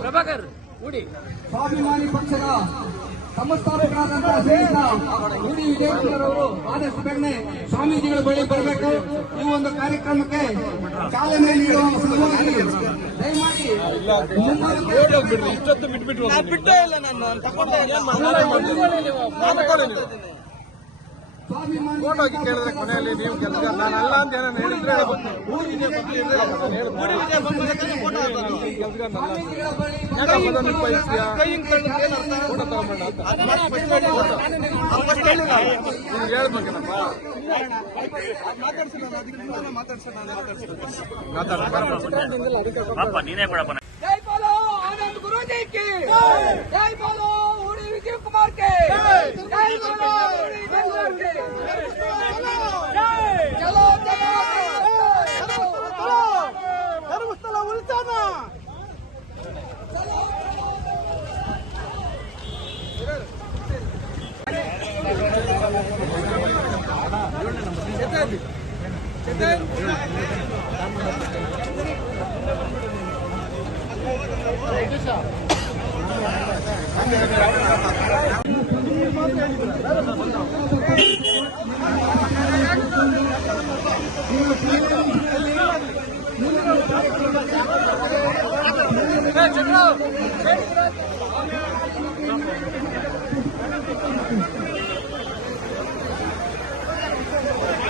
ಪ್ರಭಾಕರ್ ಸ್ವಾಭಿಮಾನಿ ಪಕ್ಷದ ಸಂಸ್ಥಾಪಕರಾದಂತಹ ಆದಷ್ಟು ಬೇಗನೆ ಸ್ವಾಮೀಜಿಗಳ ಬಳಿ ಬರಬೇಕು ಈ ಒಂದು ಕಾರ್ಯಕ್ರಮಕ್ಕೆ ಚಾಲನೆ ನೀಡುವ ಸಲುವಾಗಿ ದಯಮಾಡಿ ಬಿಟ್ಬಿಟ್ಟು ಬಿಟ್ಟೇ ಇಲ್ಲ ನಾನು ತಗೊಂಡೆ ಸ್ವಾಭಿಮಾನಿ ಫೋಟೋಗೆ ಕೇಳಿದ್ರೆ ಕೊನೆಯಲ್ಲಿ ನೀವು ಕೆಲಸ ನಾನು ಅಲ್ಲ ಹೇಳಿದ್ರೆ ಊರಿಗೆ ಕೆಲಸ ನಿಭಾಯಿಸ್ತೀಯ ಜೈ ಬಾಲೋ ಆನಂದ್ ಗುರುಜಿ ಜೈ ಬಾಲೋ 됩니다. 네, 지금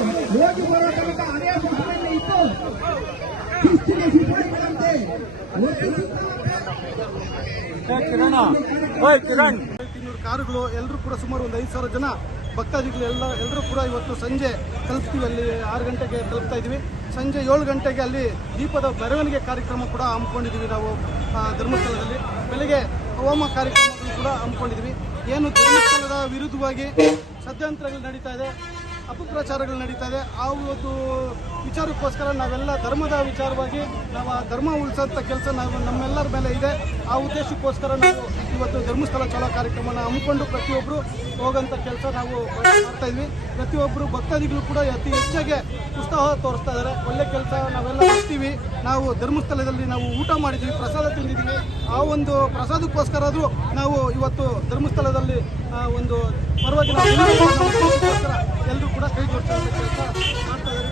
ಹೋಗಿ ಬರೋ ತನಕ ಹಳೆಯ ಪಕ್ಷದಲ್ಲಿ ಇತ್ತು ಶಿಸ್ತಿಗೆ ಕಿರಣ್. ಕಾರುಗಳು ಎಲ್ಲರೂ ಕೂಡ ಸುಮಾರು ಒಂದು ಐದು ಸಾವಿರ ಜನ ಭಕ್ತಾದಿಗಳು ಎಲ್ಲ ಎಲ್ಲರೂ ಕೂಡ ಇವತ್ತು ಸಂಜೆ ತಲುಪ್ತೀವಿ ಅಲ್ಲಿ ಆರು ಗಂಟೆಗೆ ತಲುಪ್ತಾ ಇದ್ದೀವಿ. ಸಂಜೆ ಏಳು ಗಂಟೆಗೆ ಅಲ್ಲಿ ದೀಪದ ಮೆರವಣಿಗೆ ಕಾರ್ಯಕ್ರಮ ಕೂಡ ಹಮ್ಮಿಕೊಂಡಿದ್ದೀವಿ ನಾವು ಧರ್ಮಸ್ಥಳದಲ್ಲಿ. ಬೆಳಿಗ್ಗೆ ಹೋಮ ಕಾರ್ಯಕ್ರಮ ಕೂಡ ಹಮ್ಮಿಕೊಂಡಿದ್ದೀವಿ. ಏನು ಧರ್ಮಸ್ಥಳದ ವಿರುದ್ಧವಾಗಿ ಸದ್ಯಂತರಗಳು ನಡೀತಾ ಇದೆ ಅಪಪ್ರಚಾರಗಳು ನಡೀತಾ ಇದೆ. ಆ ಒಂದು ವಿಚಾರಕ್ಕೋಸ್ಕರ ನಾವೆಲ್ಲ ಧರ್ಮದ ವಿಚಾರವಾಗಿ ನಾವು ಆ ಧರ್ಮ ಉಳಿಸೋಂಥ ಕೆಲಸ ನಾವು ನಮ್ಮೆಲ್ಲರ ಮೇಲೆ ಇದೆ. ಆ ಉದ್ದೇಶಕ್ಕೋಸ್ಕರ ನಾವು ಇವತ್ತು ಧರ್ಮಸ್ಥಳ ಚಲೋ ಕಾರ್ಯಕ್ರಮನ ಹಮ್ಮಿಕೊಂಡು ಪ್ರತಿಯೊಬ್ಬರು ಹೋಗೋಂಥ ಕೆಲಸ ನಾವು ಮಾಡ್ತಾ ಇದ್ವಿ. ಪ್ರತಿಯೊಬ್ಬರು ಭಕ್ತಾದಿಗಳು ಕೂಡ ಅತಿ ಹೆಚ್ಚಾಗಿ ಉತ್ಸಾಹ ತೋರಿಸ್ತಾ ಇದ್ದಾರೆ. ಒಳ್ಳೆ ಕೆಲಸ ನಾವೆಲ್ಲ ಮಾಡ್ತೀವಿ. ನಾವು ಧರ್ಮಸ್ಥಳದಲ್ಲಿ ನಾವು ಊಟ ಮಾಡಿದ್ವಿ ಪ್ರಸಾದ ತಿಂದಿದ್ದೀವಿ. ಆ ಒಂದು ಪ್ರಸಾದಕ್ಕೋಸ್ಕರ ಆದರೂ ನಾವು ಇವತ್ತು ಧರ್ಮಸ್ಥಳದಲ್ಲಿ ಒಂದು ಪರವಾಗಿ ಎಲ್ಲರೂ ಕೂಡ ಕೈ ಕೊಡ್ತಾರೆ